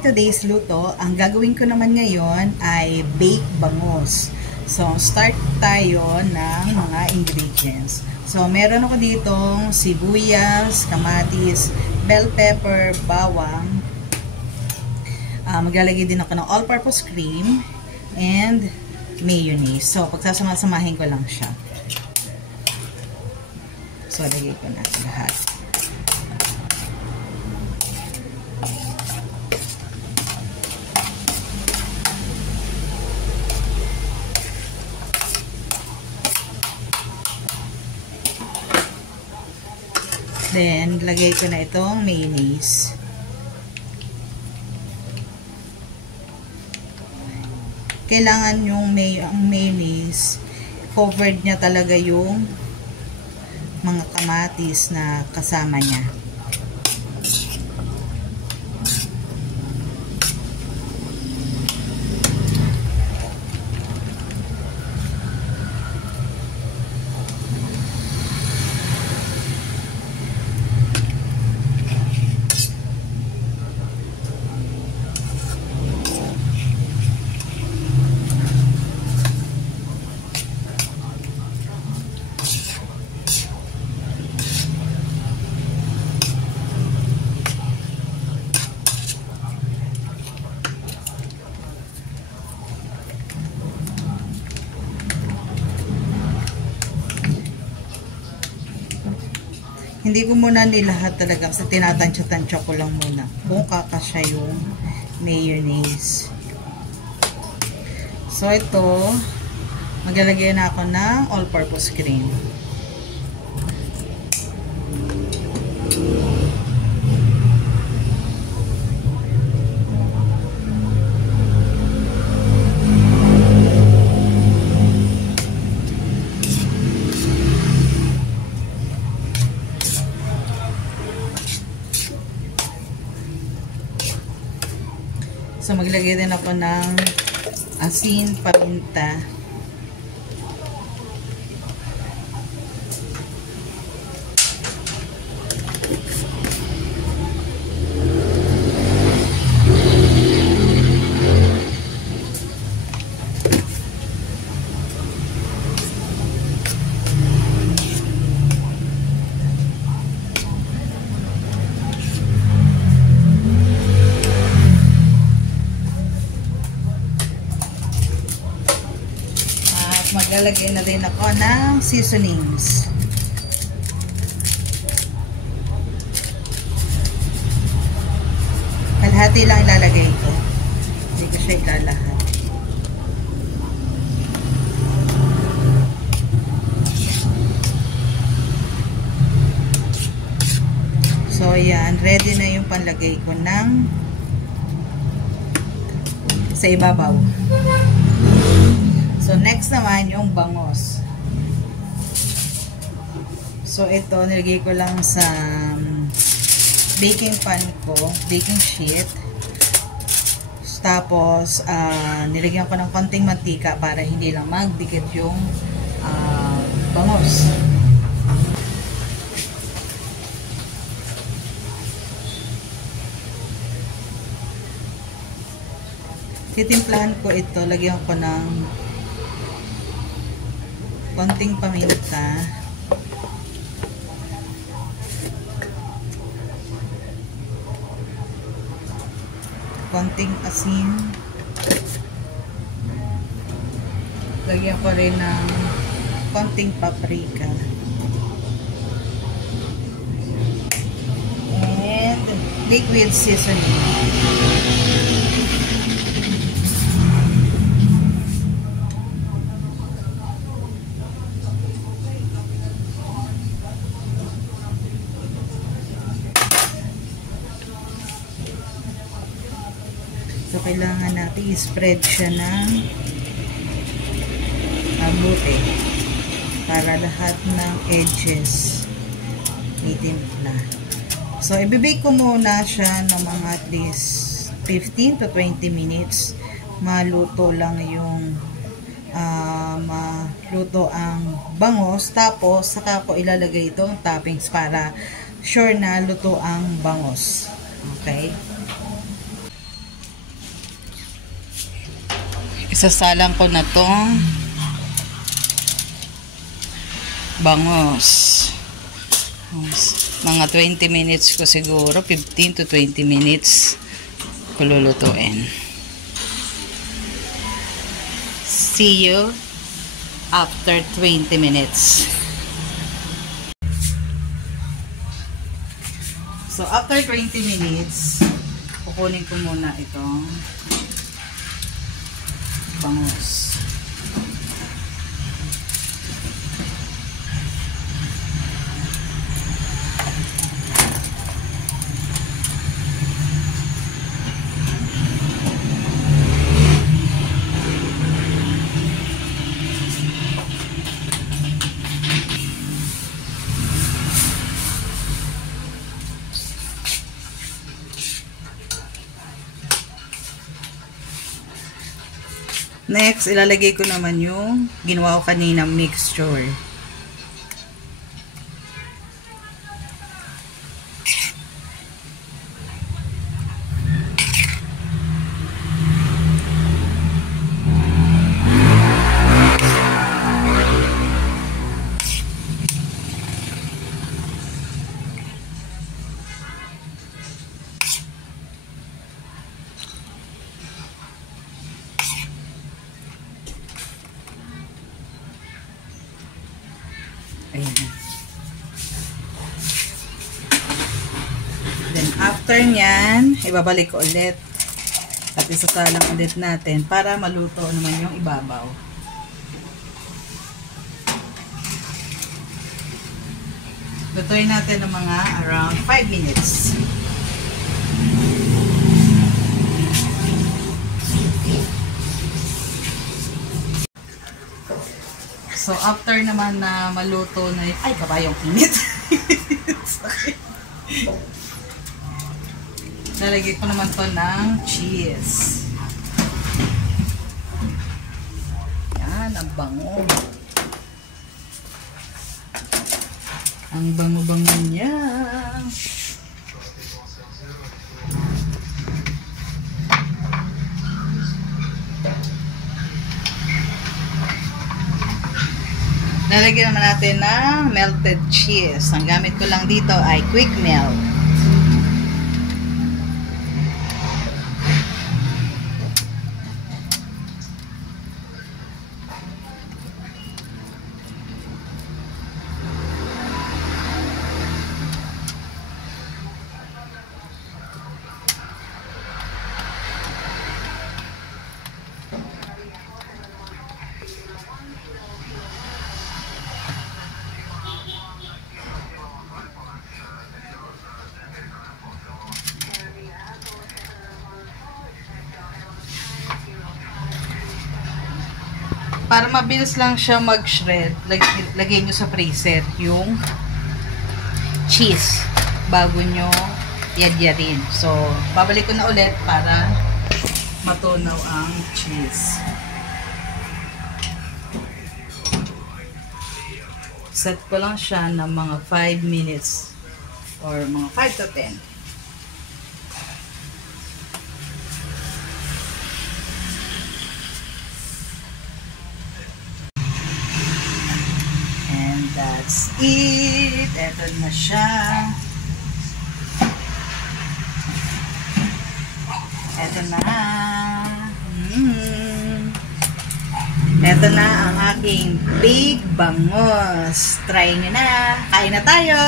today's luto, ang gagawin ko naman ngayon ay baked bangus. So, start tayo ng mga ingredients. So, meron ako ditong sibuyas, kamatis, bell pepper, bawang. Maglalagay din ako ng all-purpose cream and mayonnaise. So, pagsasama-samahin ko lang siya. So, lagay ko na lahat. Then, lagay ko na itong mayonnaise. Kailangan yung mayonnaise, covered niya talaga yung mga kamatis na kasama niya. Hindi ko muna nilahat talaga kasi tinatansya-tansya ko lang muna kung kakasya yung mayonnaise. So, ito, maglalagay na ako ng all-purpose cream. So, maglagay din ako ng asin, paminta. Maglalagay na din ako ng seasonings. Kalahati lang ilalagay ko. Hindi ko siya ilalahat. So, yan. Ready na yung panlagay ko ng sa ibabaw. So, next naman yung bangus. So, ito, nilagay ko lang sa baking pan ko, baking sheet. Tapos, nilagyan ko ng konting mantika para hindi lang magdikit yung bangus. Titimplahan ko ito, lagyan ko ng konting paminta, konting asin, lagyan ko rin ng konting paprika, and liquid seasoning. So, kailangan natin i-spread siya ng mabuti para lahat ng edges may timpla. So, ibibake ko muna siya ng mga at least 15 to 20 minutes. Maluto lang yung maluto ang bangus. Tapos, saka ko ilalagay itong toppings para sure na luto ang bangus. Okay? Isasalang ko na tong bangos. Mga 20 minutes ko siguro, 15 to 20 minutes ko lulutuin. See you after 20 minutes. So after 20 minutes, kukunin ko muna itong bangos. Next, ilalagay ko naman yung ginawa ko kanina mixture. Ayan. Then, after nyan, ibabalik ko ulit. At isasalang ulit natin para maluto naman yung ibabaw. Lutuin natin ng mga around 5 minutes. So, after naman na maluto na, ay, kabayong init. Sorry. Lalagay ko naman to ng cheese. Yan, ang bango. Ang bango-bango niya. Lalagyan naman natin ng melted cheese. Ang gamit ko lang dito ay quick melt. Para mabilis lang siya mag-shred, lagay nyo sa freezer yung cheese bago nyo yadyarin. So, babalik ko na ulit para matunaw ang cheese. Set ko lang siya ng mga 5 minutes or mga 5 to 10. That's it. Eto na siya. Eto na. Eto na ang aking big bangos. Try nyo na. Kain na tayo.